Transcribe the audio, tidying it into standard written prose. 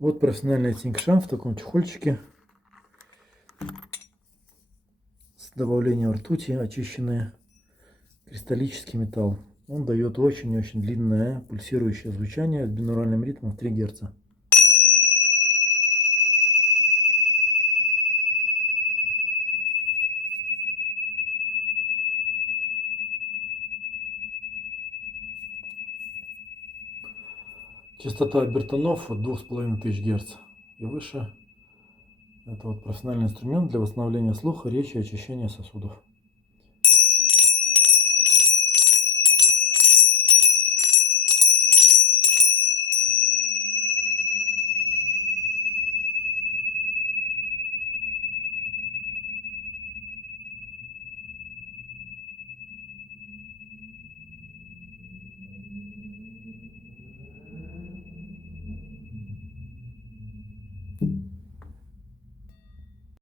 Вот профессиональный Цингшан в таком чехольчике с добавлением ртути, очищенный кристаллический металл. Он дает очень-очень длинное пульсирующее звучание с бинуральным ритмом в 3 Гц. Частота обертонов от 2500 Гц и выше. Это вот профессиональный инструмент для восстановления слуха, речи и очищения сосудов.